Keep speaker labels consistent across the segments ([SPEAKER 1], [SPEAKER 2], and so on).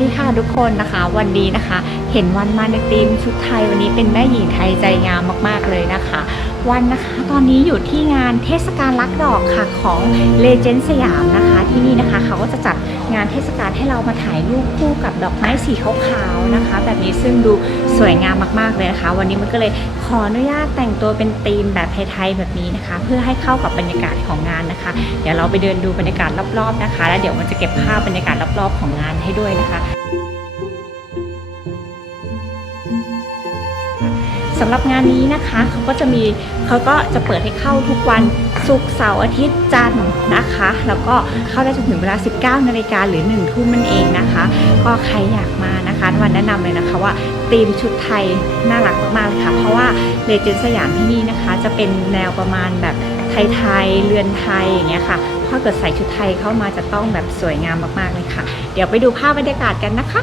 [SPEAKER 1] ดีคนนะคะ วันนี้นะคะ เห็นวันมาในธีมชุดไทยวันนี้เป็นแม่หญิงไทยใจงามมาก ๆเลยนะคะ วันนะคะ ตอนนี้อยู่ที่งานเทศกาลรักดอกค่ะของเลเจนด์สยามนะคะ ที่นี่นะคะเขาก็จะจัดงานเทศกาลให้เรามาถ่ายรูปคู่กับดอกไม้สีขาวๆนะคะ แบบนี้ซึ่งดูสวยงามมากๆเลยนะคะ วันนี้มันก็เลยขออนุญาตแต่งตัวเป็นธีมแบบไทยๆแบบนี้นะคะ เพื่อให้เข้ากับบรรยากาศของงานนะคะ เดี๋ยวเราไปเดินดูบรรยากาศรอบๆนะคะ แล้วเดี๋ยวมันจะเก็บภาพบรรยากาศรอบๆของงานให้ด้วยนะคะ สำหรับงานนี้นะคะเขาก็จะมีเขาก็จะเปิดให้เข้าทุกวันศุกร์เสาร์อาทิตย์จันทร์นะคะ แล้วก็เข้าได้จนถึงเวลา 19นาฬิกาหรือ1ทุ่มนั่นเองนะคะ ก็ใครอยากมานะคะวันแนะนำเลยนะคะว่าธีมชุดไทยน่ารักมากๆเลยค่ะ เพราะว่าเลเจนสยามที่นี่นะคะ จะเป็นแนวประมาณแบบไทยๆเรือนไทยอย่างเงี้ยค่ะถ้าเกิดใส่ชุดไทยเข้ามาจะต้องแบบสวยงามมากๆเลยค่ะ เดี๋ยวไปดูภาพบรรยากาศกันนะคะ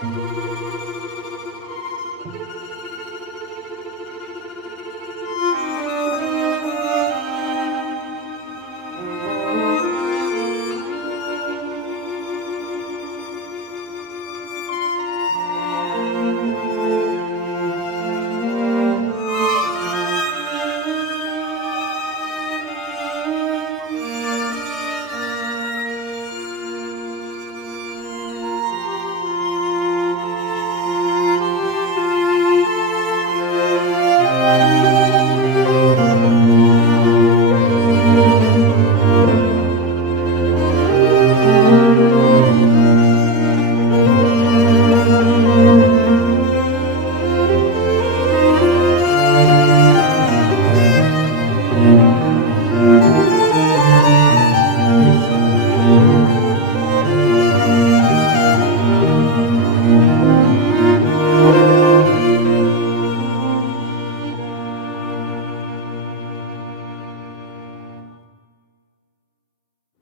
[SPEAKER 2] Thank you.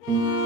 [SPEAKER 2] thank you